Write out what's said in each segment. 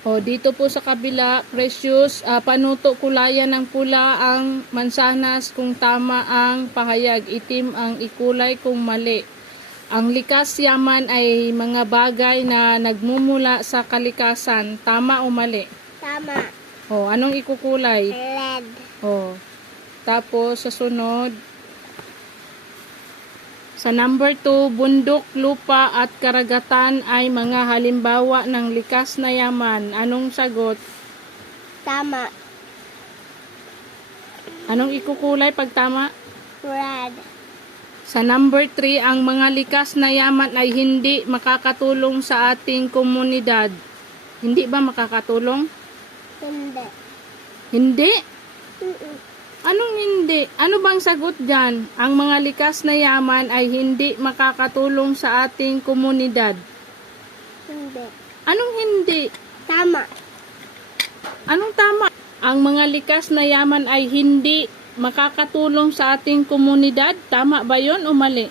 O, dito po sa kabila, precious, panuto kulayan ng pula ang mansanas kung tama ang pahayag, itim ang ikulay kung mali. Ang likas yaman ay mga bagay na nagmumula sa kalikasan, tama o mali? Tama. O, anong ikukulay? Red. O, tapos sa sunod, sa number 2, bundok, lupa at karagatan ay mga halimbawa ng likas na yaman. Anong sagot? Tama. Anong ikukulay pag tama? Red. Sa number 3, ang mga likas na yaman ay hindi makakatulong sa ating komunidad. Hindi ba makakatulong? Hindi. Hindi? Mm-mm. Anong hindi? Ano bang sagot dyan? Ang mga likas na yaman ay hindi makakatulong sa ating komunidad. Hindi. Anong hindi? Tama. Anong tama? Ang mga likas na yaman ay hindi makakatulong sa ating komunidad. Tama ba yon o mali?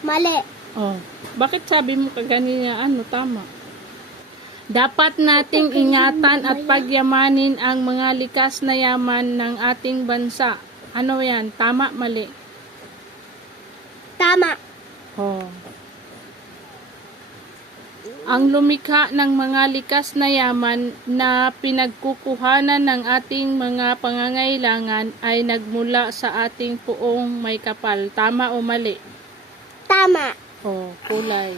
Mali. Oh, bakit sabi mo kaganina tama? Dapat nating ingatan at pagyamanin ang mga likas na yaman ng ating bansa. Ano yan? Tama, mali? Tama. Oh. Ang lumikha ng mga likas na yaman na pinagkukuhanan ng ating mga pangangailangan ay nagmula sa ating puong may kapal. Tama o mali? Tama. Oh, kulay.